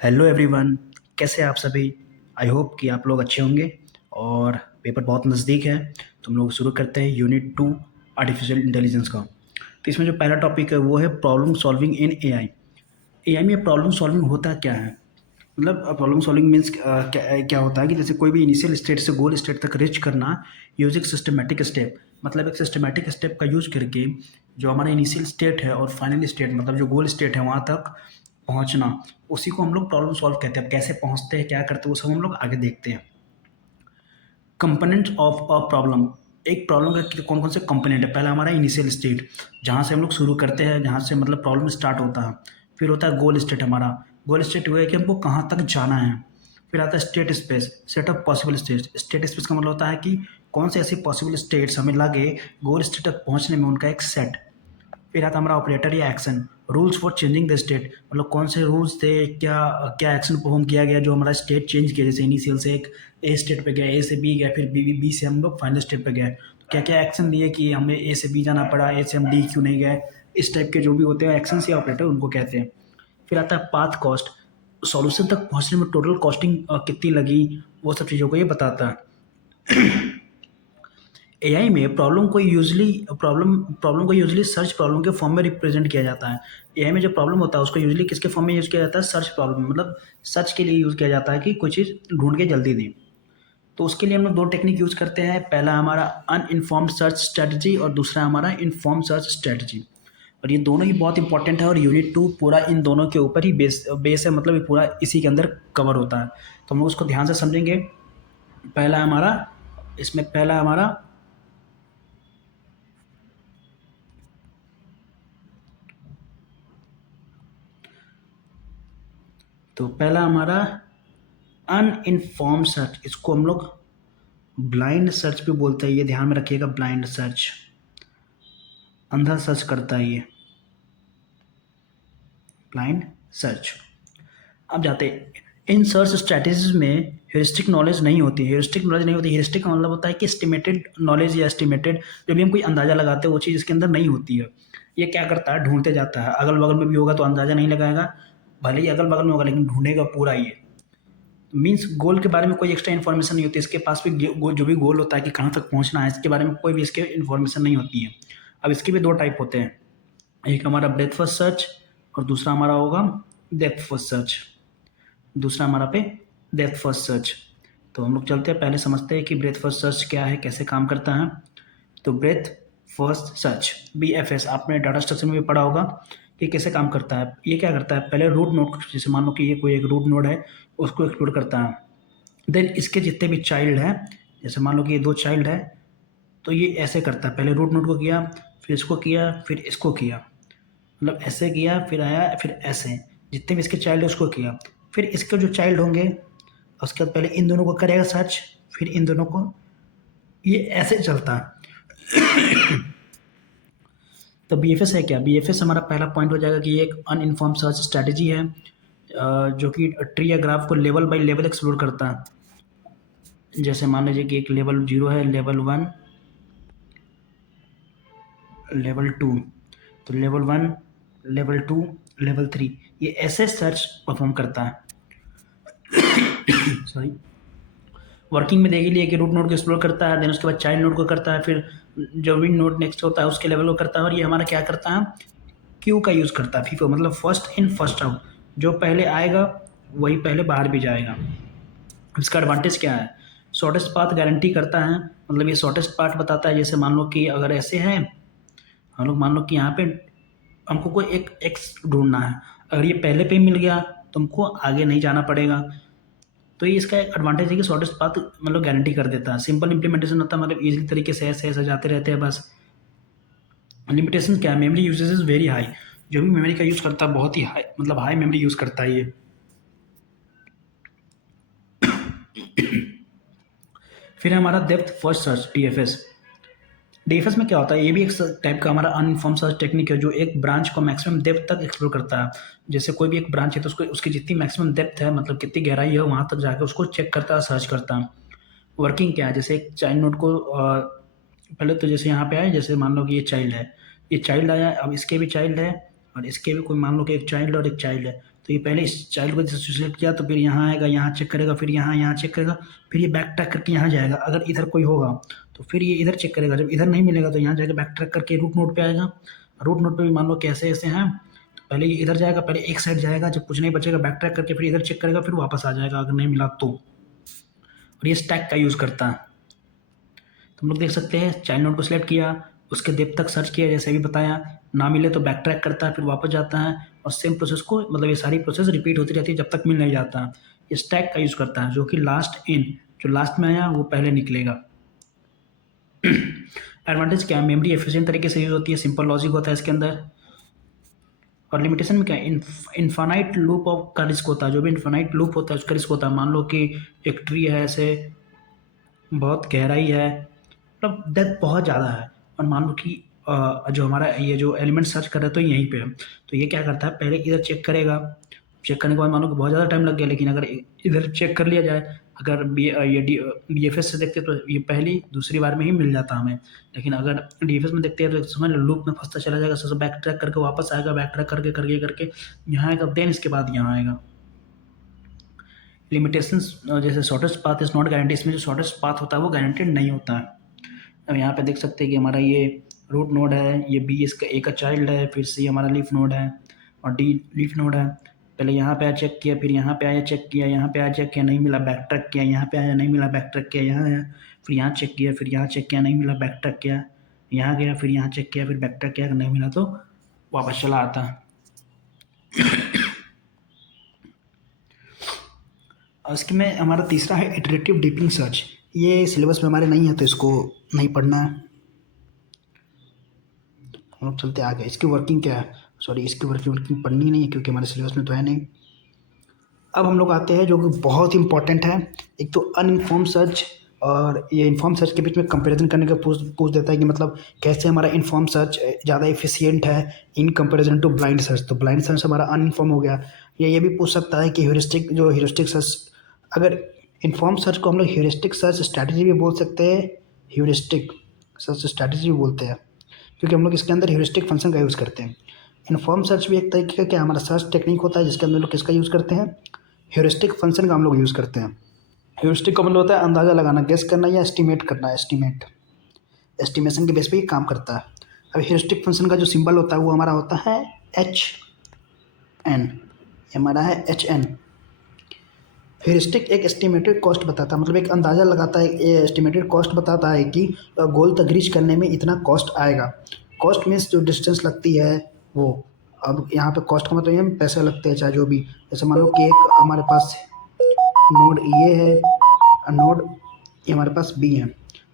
Hello everyone. कैसे हैं आप सभी? आई होप कि आप लोग अच्छे होंगे। और पेपर बहुत नज़दीक है तो हम लोग शुरू करते हैं यूनिट 2 आर्टिफिशियल इंटेलिजेंस का। तो इसमें जो पहला टॉपिक है वो है problem solving in AI. AI में प्रॉब्लम सॉल्विंग होता क्या है? मतलब प्रॉब्लम सॉल्विंग मीन्स क्या क्या होता है कि जैसे कोई भी इनिशियल स्टेट से गोल स्टेट तक रीच करना यूजिंग सिस्टमेटिक स्टेप। मतलब एक सिस्टमेटिक स्टेप का यूज करके जो हमारा इनिशियल स्टेट है और फाइनल स्टेट मतलब जो गोल स्टेट है वहाँ तक पहुँचना, उसी को हम लोग प्रॉब्लम सॉल्व कहते हैं। अब कैसे पहुँचते हैं, क्या करते हैं, वो सब हम लोग आगे देखते हैं। Components of a problem. एक प्रॉब्लम का कौन कौन से कंपोनेंट है? पहला हमारा इनिशियल स्टेट, जहाँ से हम लोग शुरू करते हैं, जहाँ से मतलब प्रॉब्लम स्टार्ट होता है। फिर होता है गोल स्टेट। हमारा गोल स्टेट हुआ है कि हमको कहाँ तक जाना है। फिर आता है state space, set of possible states. State space का मतलब होता है कि कौन से ऐसी पॉसिबल स्टेट्स हमें लगे गोल स्टेट तक पहुँचने में, उनका एक सेट। फिर आता हमारा ऑपरेटर या action, rules for changing the state. मतलब कौन से रूल्स थे, क्या क्या एक्शन परफॉर्म किया गया जो हमारा स्टेट चेंज किया। जैसे इनिशियल से एक ए स्टेट पे गया, ए से बी गया, फिर बी से हम लोग फाइनल स्टेट पे गए, तो क्या क्या एक्शन लिए कि हमें ए से बी जाना पड़ा, ए से हम डी क्यों नहीं गए। इस टाइप के जो भी होते हैं एक्शन या ऑपरेटर, उनको कहते हैं। फिर आता है पाथ कॉस्ट, सॉल्यूशन तक पहुंचने में टोटल कॉस्टिंग कितनी लगी, वो सब चीज़ों को ये बताता है। एआई में प्रॉब्लम को यूजली सर्च प्रॉब्लम के फॉर्म में रिप्रेजेंट किया जाता है। एआई में जो प्रॉब्लम होता है उसको यूजली किसके फॉर्म में यूज किया जाता है? Search problem. मतलब सर्च के लिए यूज किया जाता है कि कोई चीज़ ढूंढ के जल्दी दें। तो उसके लिए हम लोग दो टेक्निक यूज करते हैं। पहला हमारा अनइन्फॉर्म्ड सर्च स्ट्रेटजी और दूसरा हमारा इन्फॉर्म सर्च स्ट्रेटजी। और ये दोनों ही बहुत इंपॉर्टेंट है और यूनिट 2 पूरा इन दोनों के ऊपर ही बेस है। मतलब ये पूरा इसी के अंदर कवर होता है, तो हम लोग उसको ध्यान से समझेंगे। पहला हमारा इसमें पहला हमारा तो पहला हमारा अनइन्फॉर्म सर्च, इसको हम लोग ब्लाइंड सर्च भी बोलते हैं। ये ध्यान में रखिएगा, ब्लाइंड सर्च, अंधा सर्च करता है ये, ब्लाइंड सर्च। अब जाते हैं, इन सर्च स्ट्रैटेजीज में ह्यूरिस्टिक नॉलेज नहीं होती। ह्यूरिस्टिक नॉलेज नहीं होती। ह्यूरिस्टिक का मतलब होता है कि एस्टिमेटेड नॉलेज या एस्टिमेटेड जो भी हम कोई अंदाजा लगाते हैं वो चीज़ इसके अंदर नहीं होती है। ये क्या करता है? ढूंढते जाता है। अगल बगल में भी होगा तो अंदाजा नहीं लगाएगा, भले ही अगल बगल में होगा लेकिन ढूंढेगा पूरा ये। मीन्स गोल के बारे में कोई एक्स्ट्रा इन्फॉर्मेशन नहीं होती इसके पास। भी जो भी गोल होता है कि कहाँ तक पहुँचना है, इसके बारे में कोई भी इसके इन्फॉर्मेशन नहीं होती है। अब इसके भी दो टाइप होते हैं, एक हमारा ब्रेथ फर्स्ट सर्च और दूसरा हमारा होगा डेप्थ फर्स्ट सर्च। दूसरा हमारा पे डेप्थ फर्स्ट सर्च। तो हम लोग चलते हैं, पहले समझते हैं कि ब्रेथ फर्स्ट सर्च क्या है, कैसे काम करता है। तो ब्रेथ फर्स्ट सर्च, BFS, आपने डाटा स्ट्रक्चर में भी पढ़ा होगा कि कैसे काम करता है। ये क्या करता है? पहले रूट नोड, जैसे मान लो कि ये कोई एक रूट नोड है, उसको एक्सप्लोर करता है। देन इसके जितने भी चाइल्ड हैं, जैसे मान लो कि ये दो चाइल्ड है, तो ये ऐसे करता है। पहले रूट नोड को किया, फिर इसको किया, फिर इसको किया। मतलब ऐसे किया, फिर आया, फिर ऐसे, जितने भी इसके चाइल्ड है उसको किया। फिर इसके जो चाइल्ड होंगे उसके बाद पहले इन दोनों को करेगा सर्च, फिर इन दोनों को, ये ऐसे चलता है। तो BFS है क्या? BFS हमारा पहला पॉइंट हो जाएगा कि ये एक अनइन्फॉर्म सर्च स्ट्रैटेजी है, जो कि ट्री या ग्राफ को लेवल बाय लेवल एक्सप्लोर करता है। जैसे मान लीजिए कि एक लेवल 0 है, लेवल 1, लेवल 2, तो लेवल 1, लेवल 2, लेवल 3, ये ऐसे सर्च परफॉर्म करता है। सॉरी, वर्किंग में देख लिए कि रूट नोड को एक्सप्लोर करता है, देन उसके बाद चाइल्ड नोड को करता है, फिर जो भी नोड नेक्स्ट होता है उसके लेवल को करता है। और ये हमारा क्या करता है? क्यू का यूज़ करता है, फीफो, मतलब फर्स्ट इन फर्स्ट आउट। जो पहले आएगा वही पहले बाहर भी जाएगा। इसका एडवांटेज क्या है? शॉर्टेस्ट पाथ गारंटी करता है। मतलब ये शॉर्टेस्ट पाथ बताता है। जैसे मान लो कि अगर ऐसे है, हम लोग मान लो कि यहाँ पे हमको कोई एक एक्स ढूंढना है, अगर ये पहले पे ही मिल गया तो हमको आगे नहीं जाना पड़ेगा। तो ये इसका एक एडवांटेज है कि शॉर्टेस्ट पाथ मतलब गारंटी कर देता है। सिंपल इंप्लीमेंटेशन होता है, मतलब इजीली तरीके से ऐसे ऐसे जाते रहते हैं बस। लिमिटेशन क्या है? Memory usage is very high. जो भी मेमोरी का यूज़ करता है बहुत ही हाई, मतलब हाई मेमोरी यूज़ करता है ये। फिर हमारा depth first search, DFS। DFS में क्या होता है? ये भी एक टाइप का हमारा अनइन्फॉर्म सर्च टेक्निक है, जो एक ब्रांच को मैक्सिमम डेप्थ तक एक्सप्लोर करता है। जैसे कोई भी एक ब्रांच है तो उसको उसकी जितनी मैक्सिमम डेप्थ है, मतलब कितनी गहराई है, वहाँ तक जाकर उसको चेक करता है, सर्च करता है। वर्किंग क्या है? जैसे एक चाइल्ड नोड को पहले तो जैसे यहाँ पे आए, जैसे मान लो कि ये चाइल्ड है, ये चाइल्ड आया, अब इसके भी चाइल्ड है, और इसके भी कोई मान लो कि एक चाइल्ड और एक चाइल्ड है, तो ये पहले इस चाइल्ड को जैसे सिलेक्ट किया तो फिर यहाँ आएगा, यहाँ चेक करेगा, फिर यहाँ चेक करेगा, फिर ये बैक ट्रैक करके यहाँ जाएगा। अगर इधर कोई होगा तो फिर ये इधर चेक करेगा, जब इधर नहीं मिलेगा तो यहाँ जाके बैक ट्रैक करके रूट नोड पे आएगा। रूट नोड पे भी मान लो कैसे ऐसे हैं, तो पहले ये इधर जाएगा, पहले एक साइड जाएगा, जब कुछ नहीं बचेगा बैक ट्रैक करके फिर इधर चेक करेगा, फिर वापस आ जाएगा अगर नहीं मिला तो। और ये स्टैक का यूज़ करता है। तो हम लोग देख सकते हैं चाइल्ड नोड को सिलेक्ट किया, उसके डेप्थ तक सर्च किया जैसे अभी बताया, ना मिले तो बैक ट्रैक करता है, फिर वापस जाता है और सेम प्रोसेस को मतलब ये सारी प्रोसेस रिपीट होती रहती है जब तक मिल नहीं जाता। ये स्टैक का यूज़ करता है, जो कि लास्ट इन, जो लास्ट में आया वो पहले निकलेगा। एडवांटेज क्या है, मेमोरी एफिशिएंट तरीके से यूज़ होती है, सिंपल लॉजिक होता है इसके अंदर। और लिमिटेशन में क्या है, इन्फानाइट लूप ऑफ का रिस्क होता है, जो भी इन्फानाइट लूप होता है उसका रिस्क होता है। मान लो कि एक ट्री है, ऐसे बहुत गहराई है, मतलब डेप्थ बहुत ज़्यादा है, और मान लो कि जो हमारा ये जो एलिमेंट सर्च कर रहे हैं तो यहीं पे है, तो ये क्या करता है पहले इधर चेक करेगा, चेक करने के बाद मान लो कि बहुत ज़्यादा टाइम लग गया, लेकिन अगर इधर चेक कर लिया जाए, अगर DFS से देखते तो ये पहली दूसरी बार में ही मिल जाता हमें, लेकिन अगर DFS में देखते हैं तो समझ लो लूप में फंसता चला जाएगा, सबसे बैक ट्रैक करके वापस आएगा, बैक ट्रैक करके करके करके यहाँ आएगा, देन इसके बाद यहाँ आएगा। लिमिटेशंस जैसे shortest path is not guarantee, इसमें जो शॉर्टेस्ट पाथ होता है वो गारंटेड नहीं होता है। अब यहाँ पे देख सकते हैं कि हमारा ये रूट नोड है, ये बी इसका ए का चाइल्ड है, फिर सी हमारा लीफ नोड है और डी लीफ नोड है। पहले यहाँ पे आया चेक किया, फिर यहाँ पे आया चेक किया, यहाँ पे आया चेक किया नहीं मिला बैक ट्रैक किया, यहाँ पे आया नहीं मिला बैक ट्रैक किया, यहाँ आया फिर यहाँ चेक किया, फिर यहाँ चेक किया नहीं मिला बैक ट्रैक किया, यहाँ गया फिर यहाँ चेक किया, फिर बैक ट्रैक किया, अगर नहीं मिला तो वापस चला आता। और इसके में हमारा तीसरा है इटरेटिव डीपिंग सर्च। ये सिलेबस में हमारे नहीं है तो इसको नहीं पढ़ना है, हम लोग चलते आगे। इसकी वर्किंग क्या है, सॉरी इसकी वर्किंग पढ़नी नहीं है क्योंकि हमारे सिलेबस में तो है नहीं। अब हम लोग आते हैं जो कि बहुत इंपॉर्टेंट है, एक तो अनइन्फॉर्म सर्च और ये इन्फॉर्म सर्च के बीच में कंपैरिजन करने का पूछ देता है कि मतलब कैसे हमारा इन्फॉर्म सर्च ज़्यादा एफिशिएंट है in comparison to blind search. तो ब्लाइंड सर्च हमारा अनइन्फॉर्म हो गया। ये भी पूछ सकता है कि ह्यूरिस्टिक सर्च, अगर इन्फॉर्म सर्च को हम लोग ह्यूरिस्टिक सर्च स्ट्रैटेजी भी बोल सकते हैं, ह्यूरिस्टिक सर्च स्ट्रैटेजी भी बोलते हैं क्योंकि हम लोग इसके अंदर ह्यूरिस्टिक फंक्शन का यूज़ करते हैं। इन्फॉर्म सर्च भी एक तरीके का क्या हमारा सर्च टेक्निक होता है जिसके अंदर लोग किसका यूज़ करते हैं, ह्यूरिस्टिक फंक्शन का हम लोग यूज़ करते हैं। ह्यूरिस्टिक का मतलब होता है अंदाज़ा लगाना, गेस करना या एस्टिमेट करना, एस्टिमेशन के बेस पे ये काम करता है। अब ह्यूरिस्टिक फंक्शन का जो सिंबल होता है वो हमारा होता है HN, ये हमारा है HN। ह्यूरिस्टिक एक एस्टिमेटेड कॉस्ट बताता है, मतलब एक अंदाज़ा लगाता है, ये एस्टिमेटेड कॉस्ट बताता है कि गोल तक रीच करने में इतना कॉस्ट आएगा। कॉस्ट मीन्स जो डिस्टेंस लगती है वो। अब यहाँ पे कॉस्ट का मतलब ये पैसे लगते हैं चाहे जो भी, जैसे मान लो कि एक हमारे पास नोड ये है और नोड ये हमारे पास बी है,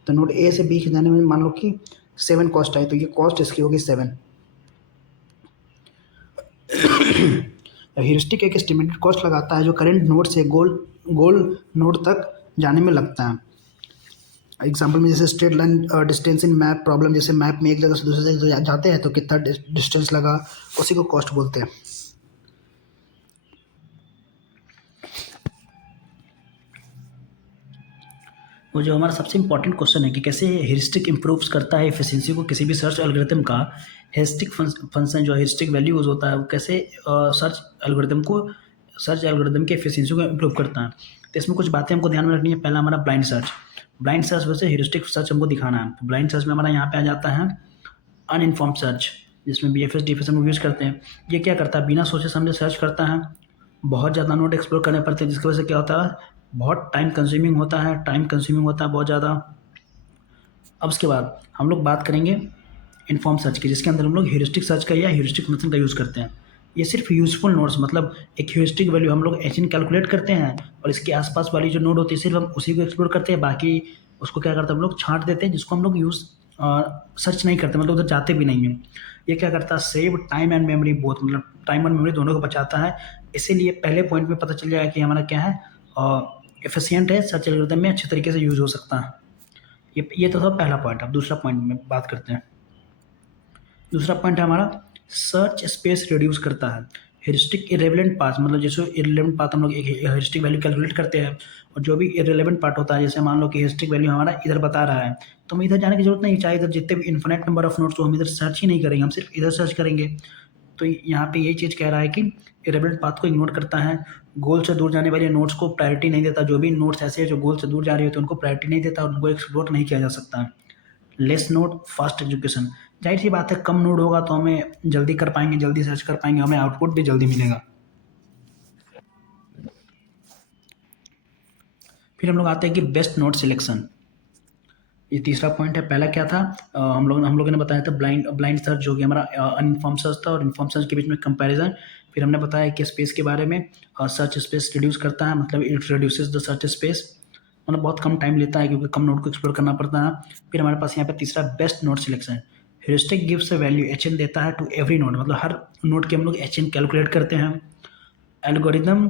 तो नोड ए से बी के जाने में मान लो कि 7 कॉस्ट आए, तो ये कॉस्ट इसकी होगी 7। ह्यूरिस्टिक एक एस्टिमेटेड कॉस्ट लगाता है जो करंट नोड से गोल नोड तक जाने में लगता है। एग्जाम्पल में जैसे straight line distance in map problem, जैसे मैप में एक जगह से दूसरी जगह जाते हैं तो कितना डिस्टेंस लगा, उसी को कॉस्ट बोलते हैं। वो जो हमारा सबसे इंपॉर्टेंट क्वेश्चन है कि कैसे ह्यूरिस्टिक इंप्रूव्स करता है एफिशिएंसी को किसी भी सर्च एल्गोरिथम का। ह्यूरिस्टिक फंक्शन जो ह्यूरिस्टिक वैल्यू यूज होता है वो कैसे सर्च एल्गोरिथम की एफिशिएंसी को इंप्रूव करता है। तो इसमें कुछ बातें हमको ध्यान में रखनी है। पहला हमारा ब्लाइंड सर्च वैसे ह्यूरिस्टिक सर्च हमको दिखाना है। तो ब्लाइंड सर्च में हमारा यहाँ पे आ जाता है अनइन्फॉर्म सर्च, जिसमें BFS DFS हम यूज़ करते हैं। ये क्या करता है, बिना सोचे समझे सर्च करता है, बहुत ज़्यादा नोड एक्सप्लोर करने पड़ते हैं जिसकी वजह से क्या होता है, बहुत टाइम कंज्यूमिंग होता है बहुत ज़्यादा। अब उसके बाद हम लोग बात करेंगे इन्फॉर्म सर्च की, जिसके अंदर हम लोग ह्यूरिस्टिक सर्च का या ह्यूरिस्टिक फंक्शन का यूज़ करते हैं। ये सिर्फ यूजफुल नोड्स, मतलब एक ह्यूरिस्टिक वैल्यू हम लोग HN कैलकुलेट करते हैं और इसके आसपास वाली जो नोड होती है सिर्फ हम उसी को एक्सप्लोर करते हैं, बाकी उसको क्या करते हैं हम लोग छांट देते हैं, जिसको हम लोग सर्च नहीं करते, मतलब उधर जाते भी नहीं हैं। ये क्या करता है, save time and memory both, मतलब टाइम और मेमोरी दोनों को बचाता है। इसीलिए पहले पॉइंट में पता चल जाएगा कि हमारा क्या है, एफिशिएंट है, सर्च एल्गोरिथम में अच्छे तरीके से यूज़ हो सकता है। ये तो था पहला पॉइंट। अब दूसरा पॉइंट में बात करते हैं। दूसरा पॉइंट है हमारा सर्च स्पेस रिड्यूस करता है। ह्यूरिस्टिक इरेलेवेंट पाथ, मतलब जैसे इरेलेवेंट पाथ हम लोग एक ह्यूरिस्टिक वैल्यू कैलकुलेट करते हैं और जो भी इरेलेवेंट पार्ट होता है, जैसे मान लो कि ह्यूरिस्टिक वैल्यू हमारा इधर बता रहा है तो हमें इधर जाने की जरूरत नहीं, चाहे इधर जितने भी इन्फिनिट नंबर ऑफ नोड्स हो हम इधर सर्च ही नहीं करेंगे, हम सिर्फ इधर सर्च करेंगे। तो यहाँ पे यही चीज़ कह रहा है कि इरेलेवेंट पाथ को इग्नोर करता है, गोल से दूर जाने वाले नोड्स को प्रायोरिटी नहीं देता। जो भी नोड्स ऐसे हैं जो गोल से दूर जा रही होती है उनको प्रायोरिटी नहीं देता, उनको एक्सप्लोर नहीं किया जा सकता है। लेस नोड फास्ट एजुकेशन, जाहिर सी बात है कम नोड होगा तो हमें जल्दी कर पाएंगे, जल्दी सर्च कर पाएंगे, हमें आउटपुट भी जल्दी मिलेगा। फिर हम लोग आते हैं कि बेस्ट नोड सिलेक्शन, ये तीसरा पॉइंट है। पहला क्या था, हम लोगों ने बताया था ब्लाइंड सर्च जो कि हमारा अनइन्फॉर्म सर्च था, और इन्फॉर्म सर्च के बीच में कंपैरिजन। फिर हमने बताया कि स्पेस के बारे में, सर्च स्पेस रिड्यूस करता है, मतलब it reduces the search space, मतलब बहुत कम टाइम लेता है क्योंकि कम नोड को एक्सप्लोर करना पड़ता है। फिर हमारे पास यहाँ पे तीसरा best node selection, heuristic gives a value HN देता है टू एवरी नोड, मतलब हर नोड के हम लोग HN कैलकुलेट करते हैं। एल्गोरिदम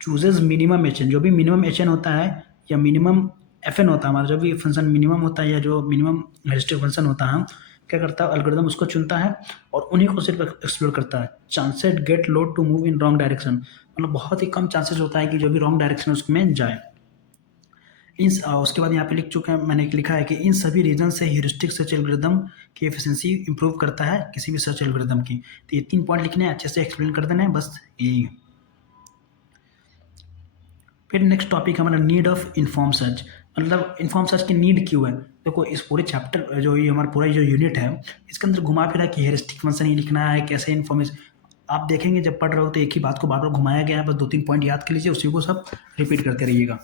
चूजेज मिनिमम HN, जो भी मिनिमम HN होता है या मिनिमम FN होता है, हमारा जो भी फंक्शन मिनिमम होता है या जो मिनिमम ह्यूरिस्टिक फंक्शन होता है, क्या करता है एल्गोरिदम उसको चुनता है और उन्हीं को सिर्फ एक्सप्लोर करता है। Chances get load to move in wrong direction, मतलब बहुत ही कम चांसेस होता है कि जो भी रॉन्ग डायरेक्शन उसमें जाए। उसके बाद यहाँ पे लिख चुका है, मैंने लिखा है कि इन सभी रीजन से ह्यूरिस्टिक सर्च एल्गोरिदम की एफिशिएंसी इंप्रूव करता है किसी भी सर्च एल्गोरिदम की। तो ये 3 पॉइंट लिखने हैं, अच्छे से एक्सप्लेन कर देना है, बस यही। फिर नेक्स्ट टॉपिक हमारा नीड ऑफ इन्फॉर्म सर्च, मतलब इन्फॉर्म सर्च की नीड क्यों है। देखो इस पूरे चैप्टर जो ये हमारा पूरा जो यूनिट है इसके अंदर घुमा फिरा कि हेरिस्टिक फंक्शन ही लिखना है, कैसे इन्फॉर्मेशन आप देखेंगे जब पढ़ रहे हो तो एक ही बात को बार बार घुमाया गया है, बस 2-3 पॉइंट याद कर लीजिए, उसी को सब रिपीट करते रहिएगा।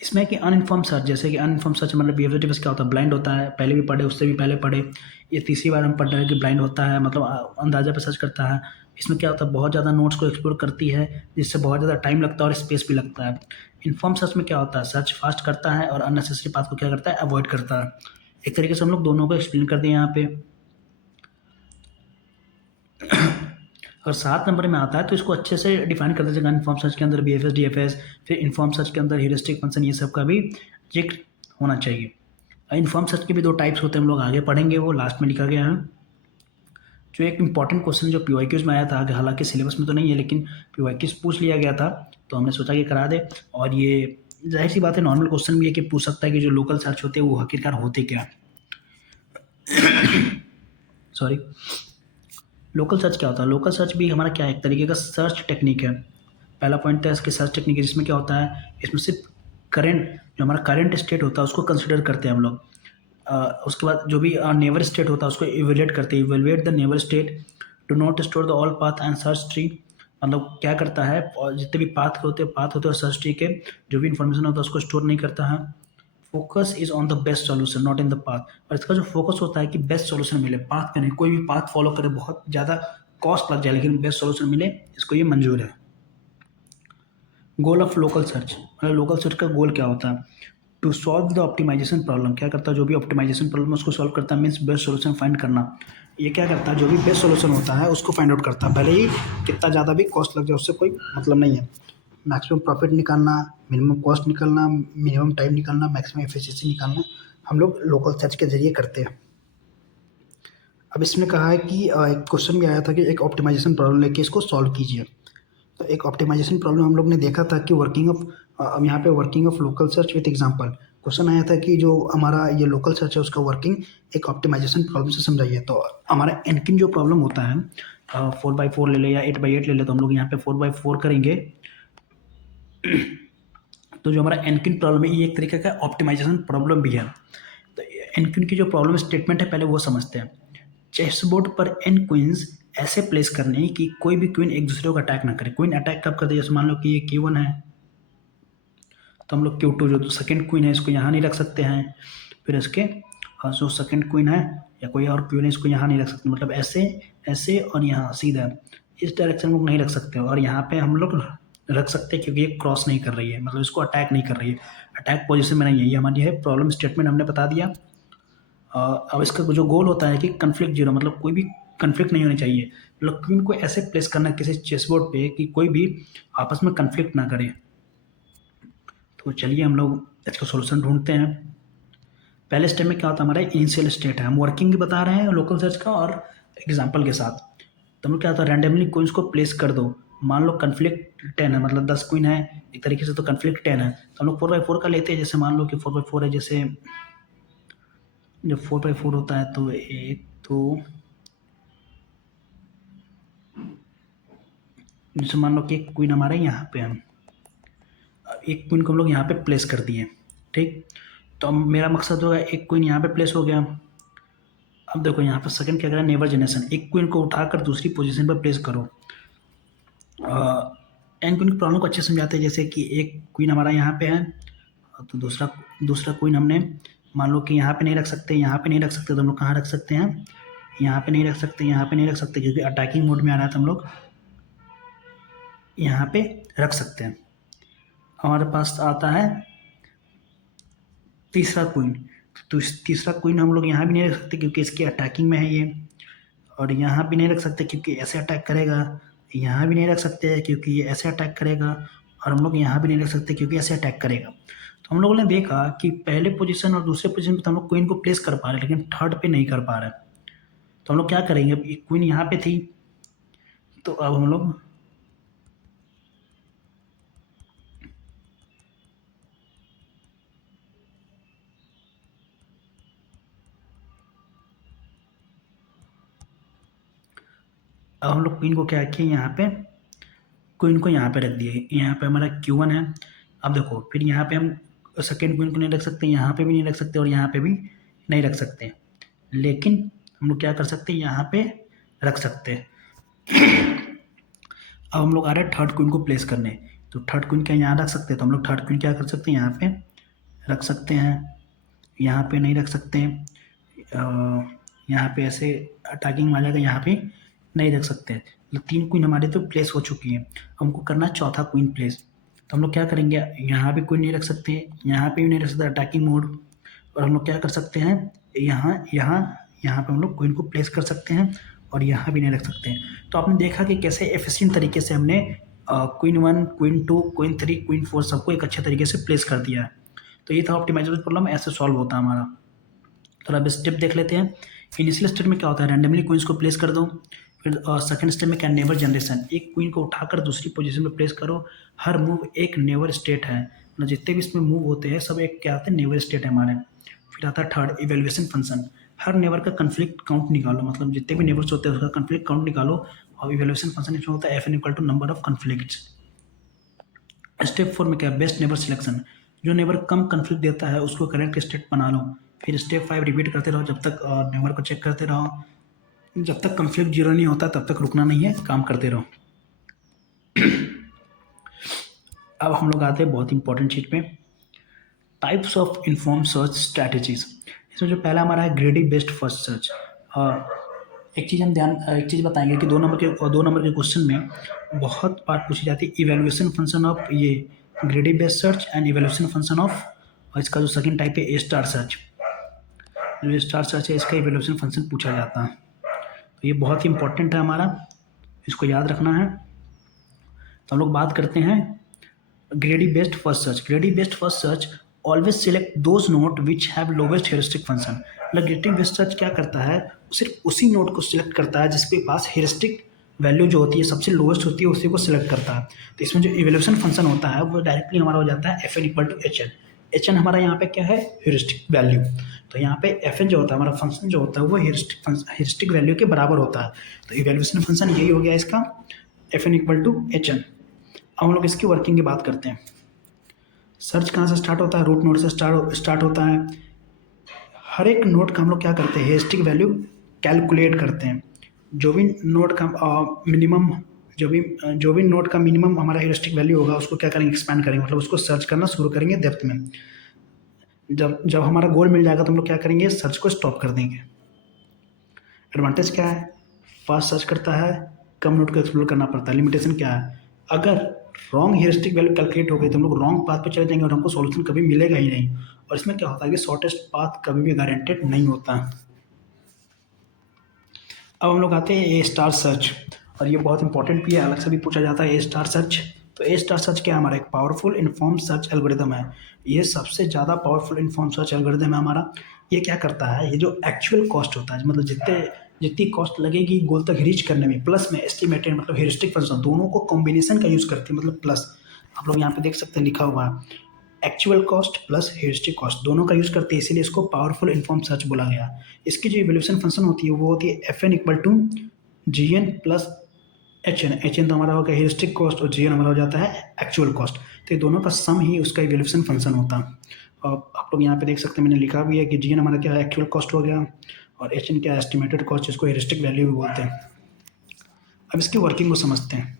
इसमें कि अनइन्फॉर्म सर्च, जैसे कि अनइन्फॉर्म सर्च मतलब बिहेवियर डिवाइस क्या होता है, ब्लाइंड होता है, पहले भी पढ़े, उससे भी पहले पढ़े, ये तीसरी बार हम पढ़ रहे हैं कि ब्लाइंड होता है, मतलब अंदाजा पे सर्च करता है। इसमें क्या होता है, बहुत ज़्यादा नोट्स को एक्सप्लोर करती है जिससे बहुत ज़्यादा टाइम लगता है और स्पेस भी लगता है। इन्फॉर्म सर्च में क्या होता है, सर्च फास्ट करता है और अननेसेसरी पाथ को क्या करता है, अवॉइड करता है। एक तरीके से हम लोग दोनों को एक्सप्लेन कर दिए यहाँ पे। और 7 नंबर में आता है तो इसको अच्छे से डिफाइन कर दीजिएगा। इन्फॉर्म सर्च के अंदर BFS DFS, फिर इन्फॉर्म सर्च के अंदर ह्यूरिस्टिक फंक्शन, ये सब का भी जिक्र होना चाहिए। इन्फॉर्म सर्च के भी 2 टाइप्स होते हैं, हम लोग आगे पढ़ेंगे, वो लास्ट में लिखा गया है। जो एक इंपॉर्टेंट क्वेश्चन जो PYQs में आया था आगे, हालांकि सिलेबस में तो नहीं है लेकिन PYQs पूछ लिया गया था, तो हमने सोचा कि करा दे। और ये जाहिर सी बात है नॉर्मल क्वेश्चन भी है कि पूछ सकता है कि जो लोकल सर्च होते हैं वो आखिरकार होते क्या। सॉरी, लोकल सर्च क्या होता है, लोकल सर्च भी हमारा क्या है, एक तरीके का सर्च टेक्निक है। पहला पॉइंट है इसकी सर्च टेक्निक है, जिसमें क्या होता है, इसमें सिर्फ करंट जो हमारा करंट स्टेट होता है उसको कंसिडर करते हैं हम लोग। उसके बाद जो भी नेवर स्टेट होता है उसको इवेल्युएट करते हैं, evaluate the never state, do not store the all path and search tree, मतलब क्या करता है, और जितने भी पाथ होते हैं सर्च ट्री के जो भी इंफॉर्मेशन होता है उसको स्टोर नहीं करता है। Focus is on the best solution not in the path, और इसका जो फोकस होता है कि बेस्ट सॉल्यूशन मिले, पाथ का नहीं, कोई भी पाथ फॉलो करे बहुत ज़्यादा कॉस्ट लग जाए लेकिन बेस्ट सॉल्यूशन मिले, इसको ये मंजूर है। गोल ऑफ लोकल सर्च, मतलब लोकल सर्च का गोल क्या होता है, to solve the optimization problem, क्या करता है जो भी ऑप्टिमाइजेशन प्रॉब्लम है उसको सॉल्व करता है, मीन्स बेस्ट सॉल्यूशन फाइंड करना। ये क्या करता है, जो भी बेस्ट सॉल्यूशन होता है उसको फाइंड आउट करता है, भले ही कितना ज़्यादा भी कॉस्ट लग जाए उससे कोई मतलब नहीं है। मैक्सिमम प्रॉफिट निकालना, मिनिमम कॉस्ट निकालना, मिनिमम टाइम निकालना, मैक्सिमम एफिशिएंसी निकालना, हम लोग लोकल सर्च के जरिए करते हैं। अब इसमें कहा है कि एक क्वेश्चन भी आया था कि एक ऑप्टिमाइजेशन प्रॉब्लम लेके इसको सॉल्व कीजिए। तो एक ऑप्टिमाइजेशन प्रॉब्लम हम लोग ने देखा था कि वर्किंग ऑफ, अब यहाँ पे working of local search with example question आया था कि जो हमारा ये लोकल सर्च है उसका वर्किंग एक ऑप्टिमाइजेशन प्रॉब्लम से समझाइए। तो हमारा एनकिन जो प्रॉब्लम होता है 4x4 ले ले या 8x8 ले ले, तो हम लोग यहाँ पे 4x4 करेंगे। तो जो हमारा एनकिन प्रॉब्लम है ये एक तरीके का ऑप्टिमाइजेशन प्रॉब्लम भी है। तो एनक्वीन की जो प्रॉब्लम स्टेटमेंट है पहले वो समझते हैं। चेस बोर्ड पर एन क्वींस ऐसे प्लेस करने कि कोई भी क्वीन एक दूसरे को अटैक ना करे। क्वीन अटैक कब करते हैं, जैसे मान लो कि ये Q1 है तो हम लोग Q2 जो सेकंड क्वीन है इसको यहाँ नहीं रख सकते हैं, फिर इसके जो सेकंड क्वीन है या कोई और क्वीन है इसको यहाँ नहीं रख सकते, मतलब ऐसे ऐसे और यहाँ सीधा इस डायरेक्शन में नहीं रख सकते, और यहाँ पे हम लोग रख सकते हैं क्योंकि ये क्रॉस नहीं कर रही है, मतलब इसको अटैक नहीं कर रही है, अटैक पोजिशन में नहीं है। ये हमारी है प्रॉब्लम स्टेटमेंट, हमने बता दिया। अब इसका जो गोल होता है कि कन्फ्लिक्ट जीरो, मतलब कोई भी कन्फ्लिक्ट नहीं होनी चाहिए, मतलब क्वीन को ऐसे प्लेस करना किसी चेस बोर्ड पे कि कोई भी आपस में कन्फ्लिक्ट ना करे। तो चलिए हम लोग इसका सोल्यूशन ढूंढते हैं। पहले स्टेप में क्या होता है, हमारा इनिशियल स्टेट है, हम वर्किंग भी बता रहे हैं लोकल सर्च का और एग्जाम्पल के साथ। तो हम लोग क्या होता है, रैंडमली क्वींस को प्लेस कर दो। मान लो कन्फ्लिक्ट 10 है, मतलब 10 क्वीन है एक तरीके से, तो कन्फ्लिक्ट 10 है, तो हम लोग 4x4 का लेते हैं। जैसे मान लो कि 4x4 है, जैसे जब 4x4 होता है तो एक तो जैसे मान लो कि एक क्वीन हमारा यहाँ पे हम एक क्वीन को हम लोग यहाँ पे प्लेस कर दिए, ठीक। तो अब मेरा मकसद होगा एक क्वीन यहाँ पे प्लेस हो गया। अब देखो यहाँ पे सेकंड क्या करें, नेबर जनरेशन, एक क्वीन को उठाकर दूसरी पोजीशन पर प्लेस करो। एन क्वीन की प्रॉब्लम को अच्छे से समझाते हैं। जैसे कि एक क्वीन हमारा यहाँ पे है, तो दूसरा दूसरा क्वीन हमने मान लो कि यहाँ पे नहीं रख सकते, यहाँ पे नहीं रख सकते, तो हम लोग कहाँ रख सकते हैं, यहाँ पे नहीं रख सकते, यहाँ पे नहीं रख सकते, क्योंकि अटैकिंग मोड में आ रहा है, तो हम लोग यहाँ पे रख सकते हैं। हमारे पास आता है तीसरा क्वीन, तो तीसरा क्वीन हम लोग यहाँ भी नहीं रख सकते क्योंकि इसकी अटैकिंग में है ये, और यहाँ भी नहीं रख सकते क्योंकि ऐसे अटैक करेगा, यहाँ भी नहीं रख सकते क्योंकि ये ऐसे अटैक करेगा, और हम लोग यहाँ भी नहीं रख सकते क्योंकि ऐसे अटैक करेगा। तो हम लोगों ने देखा कि पहले पोजीशन और दूसरे पोजीशन पे तो हम लोग क्वीन को प्लेस कर पा रहे हैं, लेकिन थर्ड पे नहीं कर पा रहे। तो हम लोग क्या करेंगे, अब क्वीन यहाँ पे थी, तो अब हम लोग क्वीन को क्या किए, यहाँ पे क्वीन को यहाँ पे रख दिए, यहाँ पे हमारा Q1 है। अब देखो फिर यहाँ पे हम सेकेंड क्वीन को नहीं रख सकते, यहाँ पे भी नहीं रख सकते और यहाँ पे भी नहीं रख सकते, लेकिन हम लोग क्या कर सकते हैं, यहाँ पे रख सकते हैं। अब हम लोग आ रहे हैं थर्ड क्वीन को प्लेस करने, तो थर्ड क्वीन क्या यहाँ रख सकते हैं, तो हम लोग थर्ड क्वीन क्या कर सकते हैं, यहाँ पे रख सकते हैं, यहाँ पे नहीं रख सकते, यहाँ पे ऐसे अटैकिंग में आ जाएगा, यहाँ पे नहीं रख सकते। तो तीन क्वीन हमारे तो प्लेस हो चुकी है, हमको करना है चौथा क्वीन प्लेस। तो हम लोग क्या करेंगे, यहाँ भी क्वीन नहीं रख सकते, यहाँ पे भी नहीं रख सकते अटैकिंग मोड, और हम लोग क्या कर सकते हैं, यहाँ पे हम लोग क्वीन को प्लेस कर सकते हैं, और यहाँ भी नहीं रख सकते हैं। तो आपने देखा कि कैसे एफिशिएंट तरीके से हमने क्वीन 1, क्वीन 2, क्वीन 3, क्वीन 4 सबको एक अच्छे तरीके से प्लेस कर दिया है। तो ये था ऑप्टिमाइजेशन प्रॉब्लम, ऐसे सॉल्व होता है हमारा। तो अब स्टेप देख लेते हैं। इनिशियल स्टेप में क्या होता है, रैंडमली क्वींस को प्लेस कर दो। फिर सेकंड स्टेप में क्या, नेबर जनरेशन, एक क्वीन को उठाकर दूसरी पोजीशन में प्लेस करो। हर मूव एक नेबर स्टेट है, मतलब जितने भी इसमें मूव होते हैं सब एक क्या आते हैं, नेबर स्टेट है हमारे। फिर आता है थर्ड, इवेल्युएशन फंक्शन, हर नेबर का कन्फ्लिक्ट काउंट निकालो, मतलब जितने भी नेबर्स होते हैं उसका कन्फ्लिक्ट काउंट निकालो। और इवेल्युएशन फंक्शन इसमें होता है FN equal to number of conflicts. Step 4 में क्या है, बेस्ट नेबर सिलेक्शन, जो नेबर कम कन्फ्लिक्ट देता है उसको करेक्ट स्टेट बना लो। फिर स्टेप 5 रिपीट करते रहो जब तक नेबर को चेक करते रहो, जब तक कन्फ्लिक्ट जीरो नहीं होता तब तक रुकना नहीं है, काम करते रहो। अब हम लोग आते हैं बहुत इंपॉर्टेंट चीज पे, types of inform search strategies. इसमें जो पहला हमारा है ग्रेडी बेस्ड फर्स्ट सर्च। एक चीज़ बताएंगे कि 2 नंबर के क्वेश्चन में बहुत बार पूछी जाती है इवेल्युएशन फंक्शन ऑफ ये ग्रेडी based search and evaluation function of, और इसका जो सेकंड टाइप है ए स्टार सर्च। जो ए स्टार सर्च है इसका इवेल्युएशन फंक्शन पूछा जाता है, तो ये बहुत ही इंपॉर्टेंट है हमारा, इसको याद रखना है। तो हम लोग बात करते हैं ग्रेडी based first search. ग्रेडी based first search always select those node which have lowest heuristic function. मतलब ग्रेडी बेस्ड सर्च क्या करता है, सिर्फ उसी नोड को सिलेक्ट करता है जिसके पास हेरिस्टिक वैल्यू जो होती है सबसे लोवेस्ट होती है, उसी को सिलेक्ट करता है। तो इसमें जो इवेल्युएशन फंक्शन होता है वो डायरेक्टली हमारा हो जाता है FN equal to HN। HN हमारा यहाँ पे क्या है, हेरिस्टिक वैल्यू। तो यहाँ पे FN जो होता है हमारा फंक्शन जो होता है वो हेरिस्टिक वैल्यू के बराबर होता है। तो इवेल्युएशन फंक्शन यही हो गया इसका, FN इक्वल टू HN। अब हम लोग इसकी वर्किंग की बात करते हैं। सर्च कहाँ से स्टार्ट होता है, रूट नोड से स्टार्ट होता है। हर एक नोड का हम लोग क्या करते हैं, हेरिस्टिक वैल्यू कैलकुलेट करते हैं। जो भी नोड का मिनिमम जो भी नोड का मिनिमम हमारा हेरिस्टिक वैल्यू होगा उसको क्या करेंगे, एक्सपैंड करेंगे, मतलब उसको सर्च करना शुरू करेंगे डेप्थ में। जब हमारा गोल मिल जाएगा तो हम लोग क्या करेंगे, सर्च को स्टॉप कर देंगे। एडवांटेज क्या है, फास्ट सर्च करता है, कम नोड को एक्सप्लोर करना पड़ता है। लिमिटेशन क्या है, अगर रॉन्ग हेरिस्टिक वैल्यू कैलकुलेट हो गई तो हम लोग रॉन्ग पाथ पे चले जाएंगे और हमको सॉल्यूशन कभी मिलेगा ही नहीं। और इसमें क्या होता है कि शॉर्टेस्ट पाथ कभी भी गारंटेड नहीं होता। अब हम लोग आते हैं ए स्टार सर्च, और ये बहुत इंपॉर्टेंट भी है, अलग से भी पूछा जाता है ए स्टार सर्च। तो ए स्टार सर्च क्या है, हमारा एक पावरफुल इन्फॉर्म सर्च एल्गोरिदम है। ये सबसे ज़्यादा पावरफुल इन्फॉर्म सर्च एल्गोरिदम है हमारा। ये क्या करता है, ये जो एक्चुअल कॉस्ट होता है, मतलब जितनी कॉस्ट लगेगी गोल तक रीच करने में, प्लस में एस्टिमेटेड मतलब हेरिस्टिक फंक्शन, दोनों को कॉम्बिनेशन का यूज़ करती है, मतलब प्लस। आप लोग यहाँ पे देख सकते हैं लिखा हुआ है actual cost plus heuristic cost, दोनों का यूज़ करते हैं, इसीलिए इसको पावरफुल इन्फॉर्म सर्च बोला गया। इसकी जो इवोल्यूशन फंक्शन होती है वो होती है FN equal to GN plus H N तो हमारा हो गया ह्यूरिस्टिक कॉस्ट और जी एन हमारा हो जाता है एक्चुअल कॉस्ट। तो ये दोनों का सम ही उसका इवैल्यूएशन फंक्शन होता है। और आप लोग यहाँ पे देख सकते हैं मैंने लिखा भी है कि जी एन हमारा क्या है एक्चुअल कॉस्ट हो गया और एच एन क्या है एस्टिमेटेड कॉस्ट, जिसको ह्यूरिस्टिक वैल्यू भी बोलते हैं। अब इसकी वर्किंग को समझते हैं।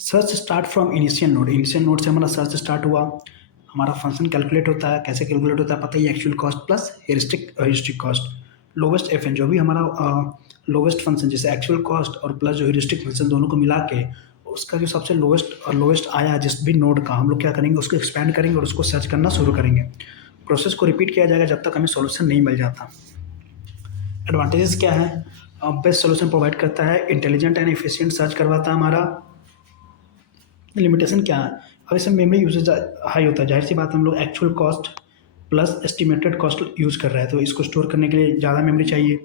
Search start from initial node, initial node से हमारा सर्च स्टार्ट हुआ, हमारा फंक्शन कैलकुलेट होता है। कैसे कैलकुलेट होता है पता ही, actual cost plus heuristic cost, lowest f n जो भी हमारा लोवेस्ट फंक्शन जैसे एक्चुअल कॉस्ट और प्लस जो ह्यूरिस्टिक फंक्शन दोनों को मिला के उसका जो सबसे लोवेस्ट आया जिस भी नोड का, हम लोग क्या करेंगे उसको एक्सपैंड करेंगे और उसको सर्च करना शुरू करेंगे। प्रोसेस को रिपीट किया जाएगा जब तक हमें सॉल्यूशन नहीं मिल जाता। एडवांटेजेस क्या है? बेस्ट सॉल्यूशन प्रोवाइड करता है, इंटेलिजेंट एंड एफिशिएंट सर्च करवाता है हमारा। लिमिटेशन क्या है? अब इसमें मेमोरी यूजेज हाई होता है, जाहिर सी बात हम लोग actual cost plus estimated cost use कर रहे हैं तो इसको स्टोर करने के लिए ज़्यादा मेमोरी चाहिए।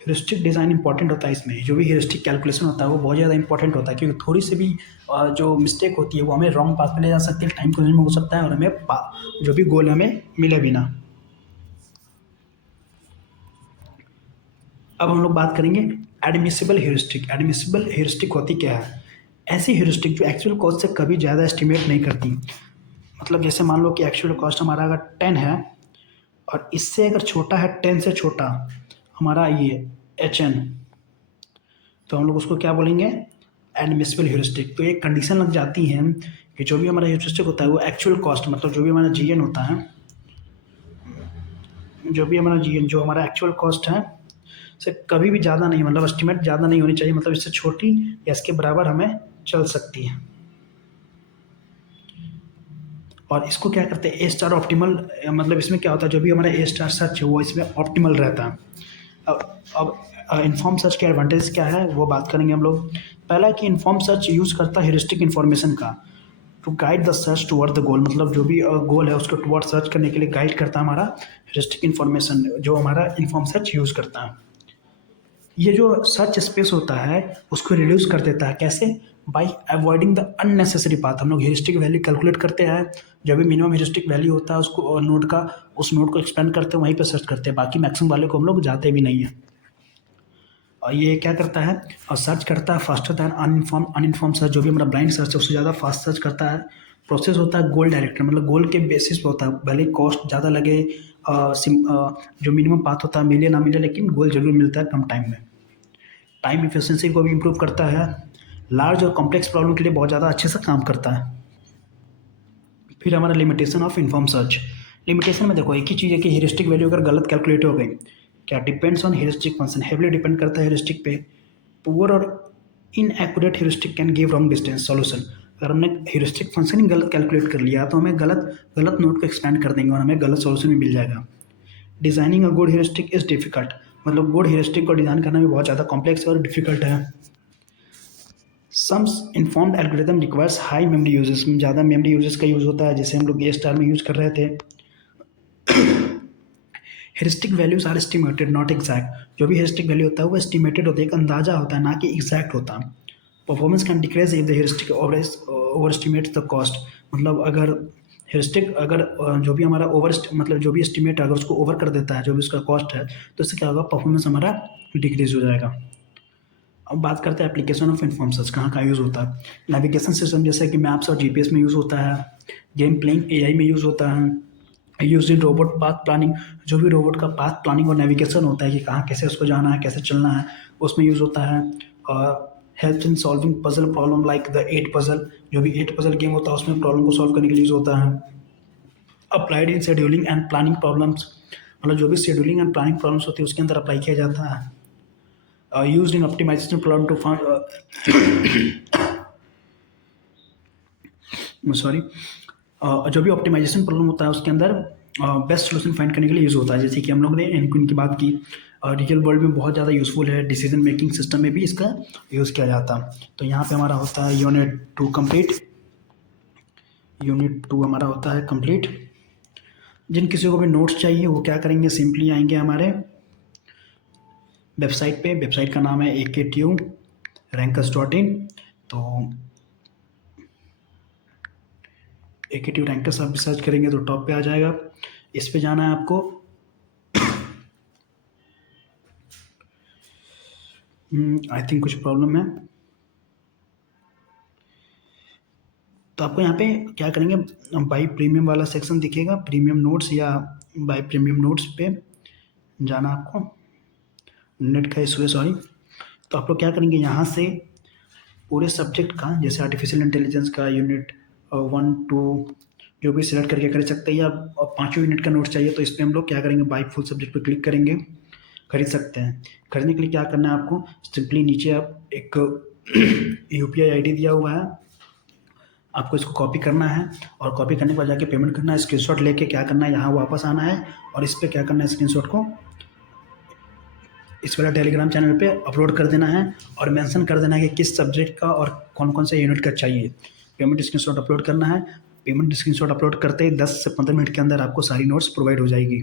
ह्यूरिस्टिक डिज़ाइन इंपॉर्टेंट होता है, इसमें जो भी ह्यूरिस्टिक कैलकुलेशन होता है वो बहुत ज़्यादा इंपॉर्टेंट होता है, क्योंकि थोड़ी सी भी जो मिस्टेक होती है वो हमें रॉन्ग पाथ पे ले जा सकती है, टाइम कंज्यूम हो सकता है और हमें जो भी गोल हमें मिले भी ना। अब हम लोग बात करेंगे एडमिसिबल ह्यूरिस्टिक। एडमिसिबल ह्यूरिस्टिक होती क्या है? ऐसी ह्यूरिस्टिक जो एक्चुअल कॉस्ट से कभी ज़्यादा एस्टिमेट नहीं करती। मतलब जैसे मान लो कि एक्चुअल कॉस्ट हमारा अगर 10 है और इससे अगर छोटा है 10 से छोटा हमारा ये एच एन, तो हम लोग उसको क्या बोलेंगे? Admissible heuristic. तो एक कंडीशन लग जाती है कि जो भी हमारा ह्यूरिस्टिक होता है वो एक्चुअल कॉस्ट मतलब जो भी हमारा जी एन होता है, जो भी हमारा जी एन जो हमारा एक्चुअल कॉस्ट है से कभी भी ज़्यादा नहीं, मतलब एस्टिमेट ज़्यादा नहीं होनी चाहिए, मतलब इससे छोटी या इसके बराबर हमें चल सकती है। और इसको क्या करते हैं ए स्टार ऑप्टिमल, मतलब इसमें क्या होता है जो भी हमारा ए स्टार सर्च है वो इसमें ऑप्टिमल रहता है। अब इन्फॉर्म सर्च के एडवांटेज क्या है वो बात करेंगे हम लोग। पहला कि इन्फॉर्म सर्च यूज़ करता है ह्यूरिस्टिक इन्फॉर्मेशन का to guide the search toward the goal, मतलब जो भी गोल है उसको टुवर्ड सर्च करने के लिए गाइड करता है हमारा ह्यूरिस्टिक इन्फॉर्मेशन जो हमारा इन्फॉर्म सर्च यूज़ करता है। ये जो सर्च स्पेस होता है उसको रिड्यूस कर देता है। कैसे? By avoiding the unnecessary path. हम लोग ह्यूरिस्टिक वैल्यू कैलकुलेट करते हैं, जो भी मिनिमम ह्यूरिस्टिक वैल्यू होता है उसको नोड का, उस नोड को एक्सपेंड करते हैं, वहीं पे सर्च करते हैं, बाकी मैक्सिमम वाले को हम लोग जाते भी नहीं हैं। और ये क्या करता है और सर्च करता है फास्टर दैन अनइन्फॉर्म सर्च, जो भी हमारा ब्लाइंड सर्च है उससे ज़्यादा फास्ट सर्च करता है। प्रोसेस होता है गोल डायरेक्टेड, मतलब गोल के बेसिस पे होता है, भले कॉस्ट ज़्यादा लगे, जो मिनिमम पाथ होता है मिले ना मिले लेकिन गोल जरूर मिलता है कम टाइम में। टाइम इफिशिएंसी को भी इम्प्रूव करता है, लार्ज और कॉम्प्लेक्स प्रॉब्लम के लिए बहुत ज़्यादा अच्छे से काम करता है। फिर हमारा limitation of inform search. Limitation में देखो एक ही चीज़ है कि ह्यूरिस्टिक वैल्यू अगर गलत कैलकुलेट हो गई, क्या depends on heuristic function, heavily depend करता है ह्यूरिस्टिक पे। पुअर और inaccurate heuristic can give wrong distance solution. अगर हमने ह्यूरिस्टिक फंक्शन ही गलत कैलकुलेट कर लिया तो हमें गलत गलत नोट को एक्सपेंड कर देंगे और हमें गलत सॉल्यूशन भी मिल जाएगा। Designing a good heuristic is difficult, मतलब गुड ह्यूरिस्टिक को डिजाइन करना भी बहुत ज़्यादा कॉम्प्लेक्स और डिफिकल्ट है। Some informed algorithm requires high memory uses, ज़्यादा मेमोरी यूजेस का यूज़ होता है, जैसे हम लोग ए स्टार में यूज़ कर रहे थे। Heuristic values are estimated not exact, जो भी हेरिस्टिक वैल्यू होता है वो एस्टिमेटेड होता है, एक अंदाजा होता है ना कि एग्जैक्ट होता है। Performance can decrease if the heuristic over estimate the cost, मतलब अगर हेरिस्टिक अगर जो भी हमारा मतलब जो भी एस्टिमेट अगर उसको ओवर कर देता है जो भी उसका कॉस्ट है तो इससे क्या होगा, परफॉर्मेंस हमारा डिक्रीज हो जाएगा। अब बात करते हैं एप्लीकेशन ऑफ इन्फॉर्म सर्च कहाँ का यूज़ होता है। नेविगेशन सिस्टम जैसे कि मैप्स और जीपीएस में यूज़ होता है। गेम प्लेइंग एआई में यूज़ होता है। यूज इन रोबोट पाथ प्लानिंग, जो भी रोबोट का पाथ प्लानिंग और नेविगेशन होता है कि कहाँ कैसे उसको जाना है कैसे चलना है उसमें यूज़ होता है। और help in solving puzzle problem like the 8 puzzle, जो भी 8 पजल गेम होता है उसमें प्रॉब्लम को सॉल्व करने के लिए यूज़ होता है। Applied in scheduling and planning problems, मतलब जो भी शेड्यूलिंग एंड प्लानिंग प्रॉब्लम्स होती है उसके अंदर अप्लाई किया जाता है। Use in optimization problem to sorry जो भी ऑप्टिमाइजेशन प्रॉब्लम होता है उसके अंदर बेस्ट सोल्यूशन फाइंड करने के लिए यूज़ होता है। जैसे कि हम लोग ने एनक्विन की बात की, रियल वर्ल्ड में बहुत ज़्यादा यूज़फुल है, डिसीजन मेकिंग सिस्टम में भी इसका यूज़ किया जाता है। तो यहाँ पे हमारा होता है यूनिट 2 हमारा होता है कंप्लीट। जिन किसी को भी नोट्स चाहिए वो क्या करेंगे, सिंपली आएंगे हमारे वेबसाइट पे, वेबसाइट का नाम है AKTU-Rankers.in। तो AKTU-Rankers आप सर्च करेंगे तो टॉप पे आ जाएगा, इस पे जाना है आपको। आई थिंक कुछ प्रॉब्लम है। तो आपको यहाँ पे क्या करेंगे, बाई प्रीमियम वाला सेक्शन दिखेगा, प्रीमियम नोट्स या बाई प्रीमियम नोट्स पे जाना आपको। नेट का इशू है, सॉरी। तो आप लोग क्या करेंगे, यहाँ से पूरे सब्जेक्ट का, जैसे आर्टिफिशियल इंटेलिजेंस का यूनिट 1 2 जो भी सिलेक्ट करके कर सकते हैं, या पाँचों यूनिट का नोट चाहिए तो इस पर हम लोग क्या करेंगे, बाई फुल सब्जेक्ट पे क्लिक करेंगे, खरीद सकते हैं। खरीदने के लिए क्या करना है आपको, सिंपली नीचे आप एक UPI ID दिया हुआ है, आपको इसको कॉपी करना है, और कॉपी करने के बाद जाके पेमेंट करना है। स्क्रीनशॉट लेके क्या करना है, यहाँ वापस आना है, और इस पर क्या करना है, स्क्रीनशॉट को इस वाला टेलीग्राम चैनल पे अपलोड कर देना है, और मेंशन कर देना है कि किस सब्जेक्ट का और कौन कौन से यूनिट का चाहिए। पेमेंट स्क्रीनशॉट अपलोड करना है। पेमेंट स्क्रीनशॉट अपलोड करते ही 10 से 15 मिनट के अंदर आपको सारी नोट्स प्रोवाइड हो जाएगी।